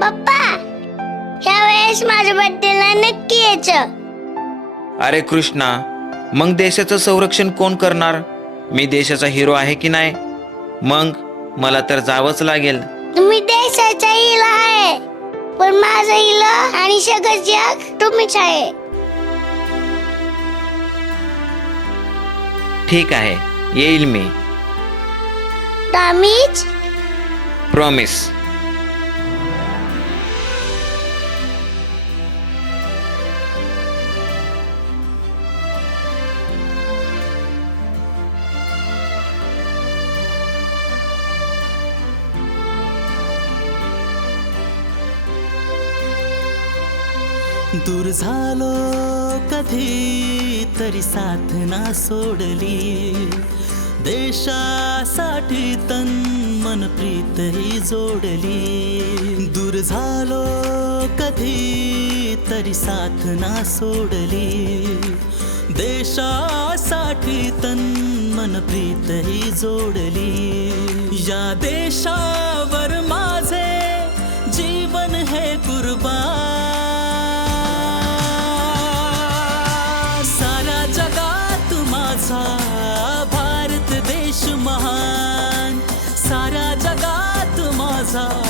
पप्पा ह्या वेळेस माझ्या बर्थडेला नक्की यायचं. अरे कृष्णा मग देशाचं संरक्षण कोण करणार? मी देशाचा हिरो आहे की नाही? मग मला तर जावंच लागेल. तुम्ही देशाचा हिला आहे पण माझा हिला आणि सगळं जग तुम्हीच आहे. ठीक आहे येईल मी. दामीच प्रॉमिस दूर झालो कधी तरी साथ ना सोडली. देशासाठी तन मन प्रीत ही जोडली. दूर झालो कधी तरी साथ ना सोडली. देशासाठी तन मन प्रीत ही जोडली. या देशावर माझ माझा भारत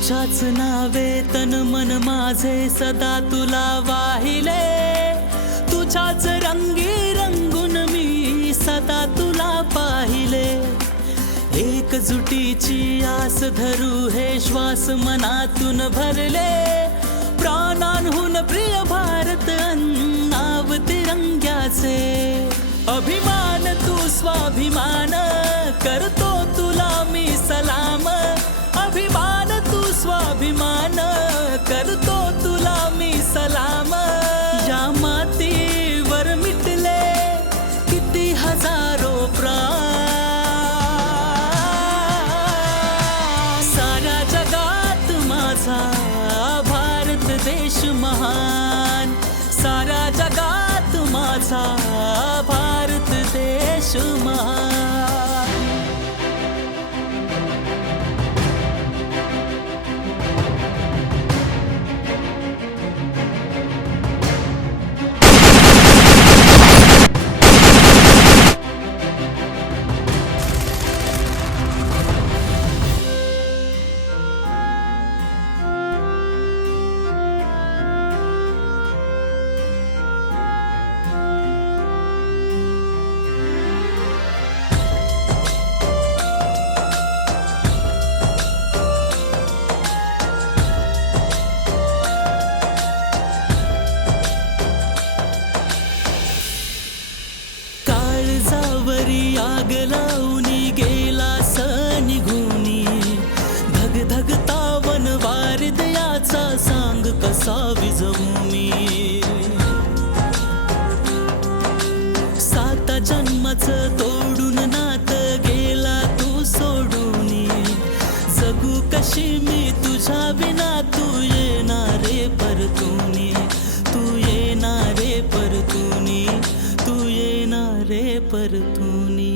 तुझ्याच नावे तन मन माझे सदा तुला वाहिले. तुझ्याच रंगी रंगून मी सदा तुला पाहिले. एकजुटीची आस धरू हे श्वास मनातून भरले. प्राणांहून प्रिय भारत नाव तिरंग्याचे करतो तुला मी सलाम. या मातीवर मिटले किती हजारो प्राण. साऱ्या जगात माझा भारत देश महान. साऱ्या जगात माझा भारत देश महान. काळजावरी आग लावणी गेला स निघुनी धग धग तावन वारिद याचा सांग कसा विजवू मी साता जन्माच तोडून नात गेला तू सोडूनी. जगू कशी मी तुझ्या विना तू येणारे परतुनी. रे परतुनी.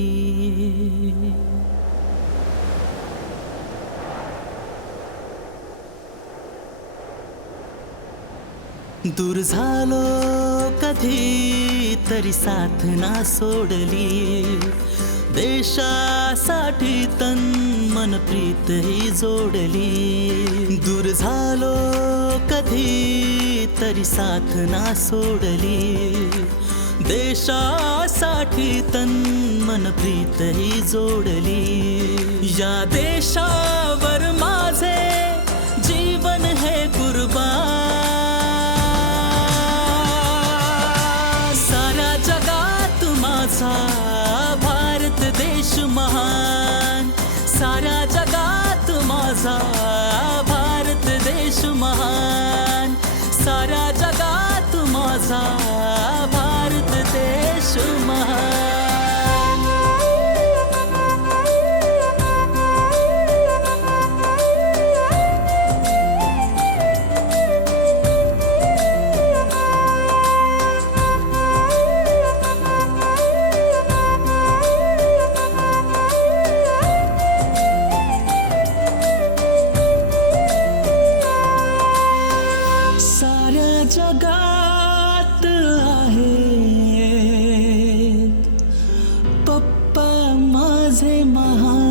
दूर झालो कधी तरी साथ ना सोडली. देशासाठी तन मन प्रीत ही जोडली. दूर झालो कधी तरी साथ ना सोडली. देशासाठी तन मन प्रीतही जोडली. या देशावर माझे जीवन हे कुर्बान. साऱ्या जगात माझा भारत देश महान. साऱ्या जगात माझा भारत देश महान. देश my heart.